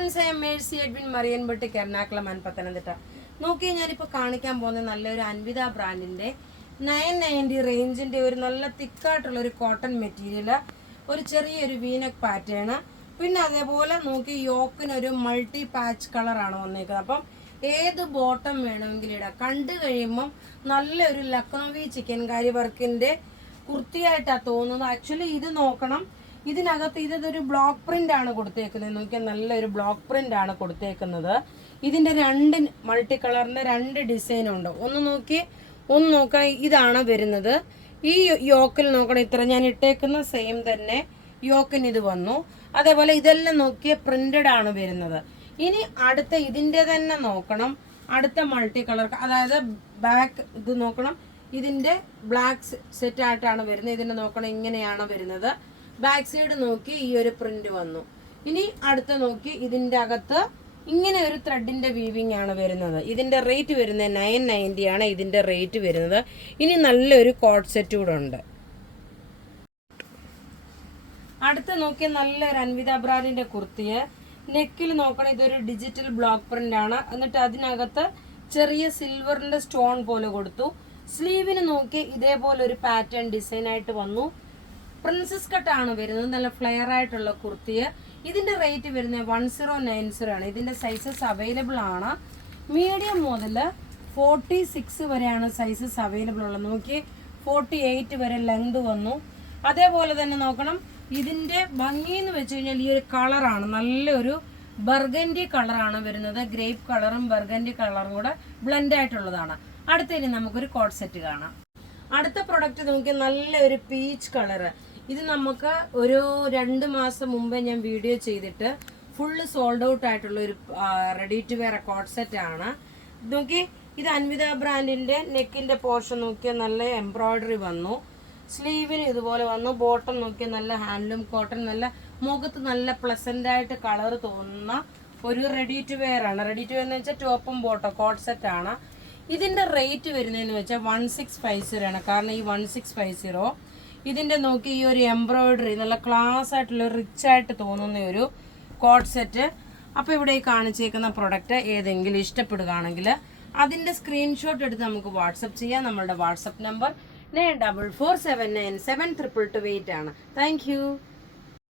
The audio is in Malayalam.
Friends, I am Mercy Edwin Mariyanpetti, Ernakulam and Pathanamthitta. നോക്കി ഞാനിപ്പോൾ കാണിക്കാൻ പോകുന്ന നല്ലൊരു അൻവിത ബ്രാൻഡിൻ്റെ 990 റേഞ്ചിൻ്റെ ഒരു നല്ല തിക്കായിട്ടുള്ള ഒരു കോട്ടൺ മെറ്റീരിയൽ, ഒരു ചെറിയൊരു വീനക്ക് പാറ്റേൺ. പിന്നെ അതേപോലെ നോക്കി യോക്കിനൊരു മൾട്ടി പാച്ച് കളറാണ് വന്നേക്കുന്നത്. അപ്പം ഏത് ബോട്ടം വേണമെങ്കിലും ഇടാം. കണ്ടു കഴിയുമ്പം നല്ലൊരു ലക്നോവി ചിക്കൻ കാരി വർക്കിൻ്റെ കുർത്തിയായിട്ടാണ് തോന്നുന്നത്. ആക്ച്വലി ഇത് നോക്കണം, ഇതിനകത്ത് ഇതൊരു ബ്ലോക്ക് പ്രിന്റ് ആണ് കൊടുത്തേക്കുന്നത്. നോക്കിയാൽ നല്ലൊരു ബ്ലോക്ക് പ്രിന്റ് ആണ് കൊടുത്തേക്കുന്നത്. ഇതിന്റെ രണ്ട് മൾട്ടി കളറിന്റെ രണ്ട് ഡിസൈൻ ഉണ്ട്. ഒന്ന് നോക്കാം, ഇതാണ് വരുന്നത്. ഈ യോക്കിൽ നോക്കണം, ഇത്ര ഞാൻ ഇട്ടേക്കുന്ന സെയിം തന്നെ യോക്കിന് ഇത് വന്നു. അതേപോലെ ഇതെല്ലാം നോക്കിയ പ്രിന്റഡ് ആണ് വരുന്നത്. ഇനി അടുത്ത ഇതിന്റെ തന്നെ നോക്കണം, അടുത്ത മൾട്ടി കളർ, അതായത് ബാക്ക് ഇത് നോക്കണം, ഇതിന്റെ ബ്ലാക്ക് സെറ്റ് ആയിട്ടാണ് വരുന്നത്. ഇതിന്റെ നോക്കണം, ഇങ്ങനെയാണ് വരുന്നത്. ബാക്ക് സൈഡ് നോക്കി ഈ ഒരു പ്രിന്റ് വന്നു. ഇനി അടുത്ത നോക്കി ഇതിന്റെ അകത്ത് ഇങ്ങനെ ഒരു ത്രെഡിന്റെ വീവിങ് ആണ് വരുന്നത്. ഇതിന്റെ റേറ്റ് വരുന്നത് 990 ആണ് ഇതിന്റെ റേറ്റ് വരുന്നത്. ഇനി നല്ലൊരു കോട്ട് സെറ്റ് കൂടെ ഉണ്ട്. അടുത്ത നോക്കിയ നല്ലൊരു അൻവിത ബ്രാൻഡിന്റെ കുർത്തിയെ നെക്കിൽ നോക്കണം, ഇതൊരു ഡിജിറ്റൽ ബ്ലോക്ക് പ്രിന്റ് ആണ്. എന്നിട്ട് അതിനകത്ത് ചെറിയ സിൽവറിന്റെ സ്റ്റോൺ പോലെ കൊടുത്തു. സ്ലീവിന് നോക്കി ഇതേപോലെ ഒരു പാറ്റേൺ ഡിസൈൻ ആയിട്ട് വന്നു. പ്രിൻസസ് കട്ട് ആണ് വരുന്നത്, നല്ല ഫ്ലെയർ ആയിട്ടുള്ള കുർത്തിയെ. ഇതിന്റെ റേറ്റ് വരുന്നത് 1090 ആണ്. ഇതിന്റെ സൈസസ് അവൈലബിൾ ആണ്. മീഡിയം മുതൽ 46 വരെയാണ് സൈസസ് അവൈലബിൾ ഉള്ളത്. നോക്കി 48 വരെ ലെങ്ത് വന്നു. അതേപോലെ തന്നെ നോക്കണം, ഇതിന്റെ ഭംഗി എന്ന് വെച്ച് കഴിഞ്ഞാൽ ഈ ഒരു കളറാണ്, നല്ലൊരു ബർഗൻഡി കളറാണ് വരുന്നത്. ഗ്രേപ്പ് കളറും ബർഗൻഡി കളറും കൂടെ ബ്ലെൻഡ് ആയിട്ടുള്ളതാണ്. അടുത്തതിന് നമുക്കൊരു കോട്ട് സെറ്റ് കാണാം. അടുത്ത പ്രൊഡക്റ്റ് നോക്കി നല്ലൊരു പീച്ച് കളറ്. ഇത് നമുക്ക് ഒരു 2 മാസം മുമ്പേ ഞാൻ വീഡിയോ ചെയ്തിട്ട് ഫുള്ള് സോൾഡ് ഔട്ട് ആയിട്ടുള്ള ഒരു ready to wear coat set ആണ്. നോക്കി, ഇത് അൻവിത ബ്രാൻഡിന്റെ നെക്കിന്റെ പോർഷൻ നോക്കിയാൽ നല്ല എംബ്രോയിഡറി വന്നു. സ്ലീവിന് ഇതുപോലെ വന്നു. ബോട്ടം നോക്കിയാൽ നല്ല ഹാൻഡ്ലൂം കോട്ടൺ, നല്ല മുഖത്ത് നല്ല പ്ലസന്റ് ആയിട്ട് കളർ തോന്നുന്ന ഒരു റെഡി ടു വെയർ ആണ്. റെഡി ടു വെയർ എന്ന് വെച്ചാൽ ടോപ്പും ബോട്ടം കോട്ട് സെറ്റ് ആണ്. ഇതിന്റെ റേറ്റ് വരുന്നതെന്ന് വെച്ചാൽ 1650 ആണ്. കാരണം ഈ 1650 ഇതിന്റെ നോക്കി ഈ ഒരു എംബ്രോയിഡറി നല്ല ക്ലാസ് ആയിട്ടുള്ള റിച്ച് ആയിട്ട് തോന്നുന്ന ഒരു കോട്ട് സെറ്റ്. അപ്പോൾ ഇവിടെ ഈ കാണിച്ചേക്കുന്ന പ്രൊഡക്റ്റ് ഏതെങ്കിലും ഇഷ്ടപ്പെടുകയാണെങ്കിൽ അതിന്റെ സ്ക്രീൻഷോട്ട് എടുത്ത് നമുക്ക് വാട്സപ്പ് ചെയ്യാം. നമ്മളുടെ വാട്സപ്പ് നമ്പർ 9447972228 ആണ്. Thank you.